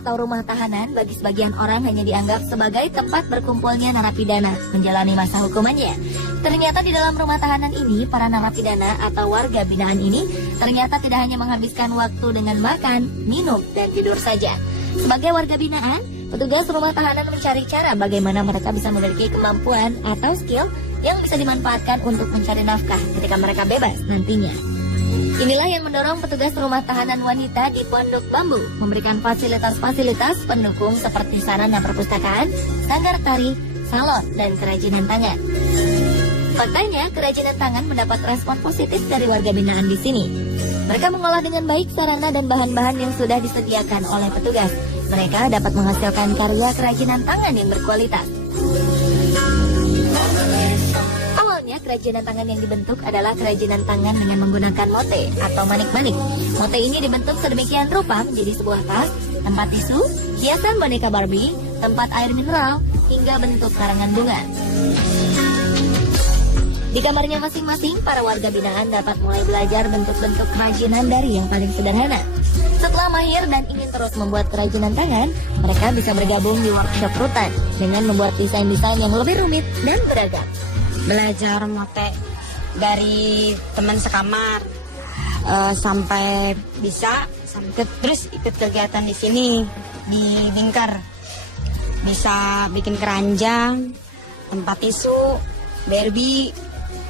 atau rumah tahanan bagi sebagian orang hanya dianggap sebagai tempat berkumpulnya narapidana menjalani masa hukumannya. Ternyata di dalam rumah tahanan ini, para narapidana atau warga binaan ini ternyata tidak hanya menghabiskan waktu dengan makan, minum, dan tidur saja. Sebagai warga binaan, petugas rumah tahanan mencari cara bagaimana mereka bisa memiliki kemampuan atau skill yang bisa dimanfaatkan untuk mencari nafkah ketika mereka bebas nantinya. Inilah yang mendorong petugas rumah tahanan wanita di Pondok Bambu memberikan fasilitas-fasilitas pendukung seperti sarana perpustakaan, sanggar tari, salon, dan kerajinan tangan. Faktanya, kerajinan tangan mendapat respon positif dari warga binaan di sini. Mereka mengolah dengan baik sarana dan bahan-bahan yang sudah disediakan oleh petugas. Mereka dapat menghasilkan karya kerajinan tangan yang berkualitas. Kerajinan tangan yang dibentuk adalah kerajinan tangan dengan menggunakan mote atau manik-manik. Mote ini dibentuk sedemikian rupa menjadi sebuah tas, tempat tisu, hiasan boneka Barbie, tempat air mineral, hingga bentuk karangan bunga. Di kamarnya masing-masing, para warga binaan dapat mulai belajar bentuk-bentuk kerajinan dari yang paling sederhana. Setelah mahir dan ingin terus membuat kerajinan tangan, mereka bisa bergabung di workshop rutan dengan membuat desain-desain yang lebih rumit dan beragam. Belajar mote dari teman sekamar sampai bisa terus ikut kegiatan di sini di Bingker, bisa bikin keranjang, tempat tisu, Barbie,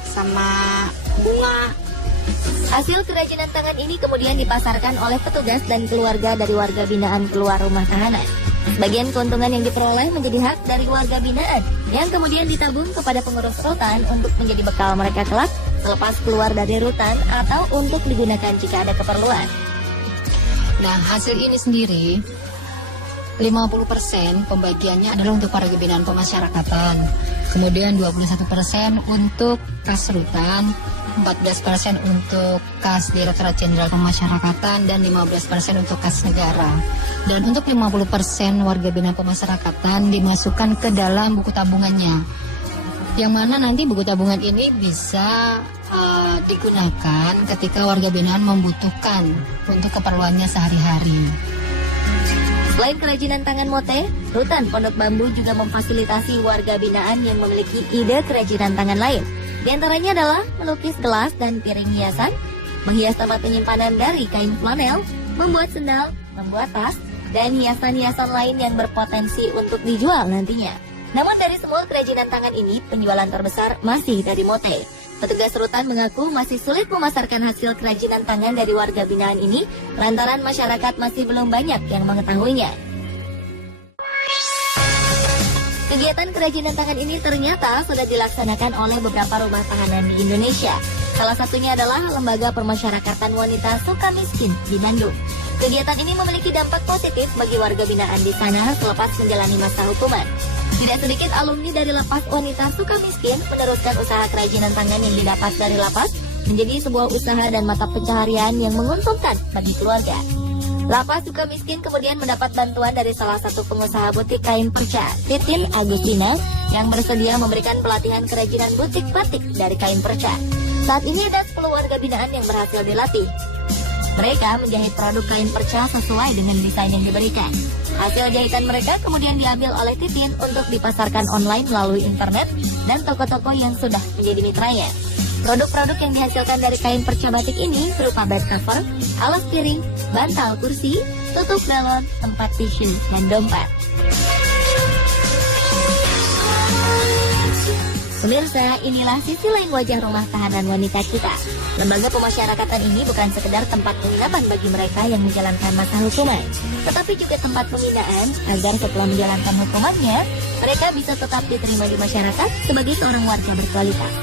sama bunga. Hasil kerajinan tangan ini kemudian dipasarkan oleh petugas dan keluarga dari warga binaan keluar rumah tahanan. Sebagian keuntungan yang diperoleh menjadi hak dari warga binaan yang kemudian ditabung kepada pengurus rutan untuk menjadi bekal mereka kelak selepas keluar dari rutan atau untuk digunakan jika ada keperluan. Nah, hasil ini sendiri 50% pembagiannya adalah untuk warga binaan pemasyarakatan. Kemudian 21% untuk kas rutan, 14% untuk kas Direktorat Jenderal Pemasyarakatan, dan 15% untuk kas negara. Dan untuk 50% warga binaan pemasyarakatan dimasukkan ke dalam buku tabungannya. Yang mana nanti buku tabungan ini bisa digunakan ketika warga binaan membutuhkan untuk keperluannya sehari-hari. Selain kerajinan tangan mote, Rutan Pondok Bambu juga memfasilitasi warga binaan yang memiliki ide kerajinan tangan lain. Di antaranya adalah melukis gelas dan piring hiasan, menghias tempat penyimpanan dari kain flanel, membuat sendal, membuat tas, dan hiasan-hiasan lain yang berpotensi untuk dijual nantinya. Namun dari semua kerajinan tangan ini, penjualan terbesar masih dari mote. Petugas rutan mengaku masih sulit memasarkan hasil kerajinan tangan dari warga binaan ini lantaran masyarakat masih belum banyak yang mengetahuinya. Kegiatan kerajinan tangan ini ternyata sudah dilaksanakan oleh beberapa rumah tahanan di Indonesia. Salah satunya adalah Lembaga Permasyarakatan Wanita Sukamiskin di Bandung. Kegiatan ini memiliki dampak positif bagi warga binaan di sana selepas menjalani masa hukuman. Tidak sedikit alumni dari Lapas Wanita Sukamiskin meneruskan usaha kerajinan tangan yang didapat dari lapas menjadi sebuah usaha dan mata pencaharian yang menguntungkan bagi keluarga. Lapas Sukamiskin kemudian mendapat bantuan dari salah satu pengusaha butik kain perca, Titin Agustina, yang bersedia memberikan pelatihan kerajinan butik batik dari kain perca. Saat ini ada 10 warga binaan yang berhasil dilatih. Mereka menjahit produk kain perca sesuai dengan desain yang diberikan. Hasil jahitan mereka kemudian diambil oleh Titin untuk dipasarkan online melalui internet dan toko-toko yang sudah menjadi mitranya. Produk-produk yang dihasilkan dari kain perca batik ini berupa bed cover, alas piring, bantal kursi, tutup galon, tempat tisu, dan dompet. Pemirsa, inilah sisi lain wajah rumah tahanan wanita kita. Lembaga pemasyarakatan ini bukan sekedar tempat penginapan bagi mereka yang menjalankan masa hukuman, tetapi juga tempat pembinaan agar setelah menjalankan hukumannya, mereka bisa tetap diterima di masyarakat sebagai seorang warga berkualitas.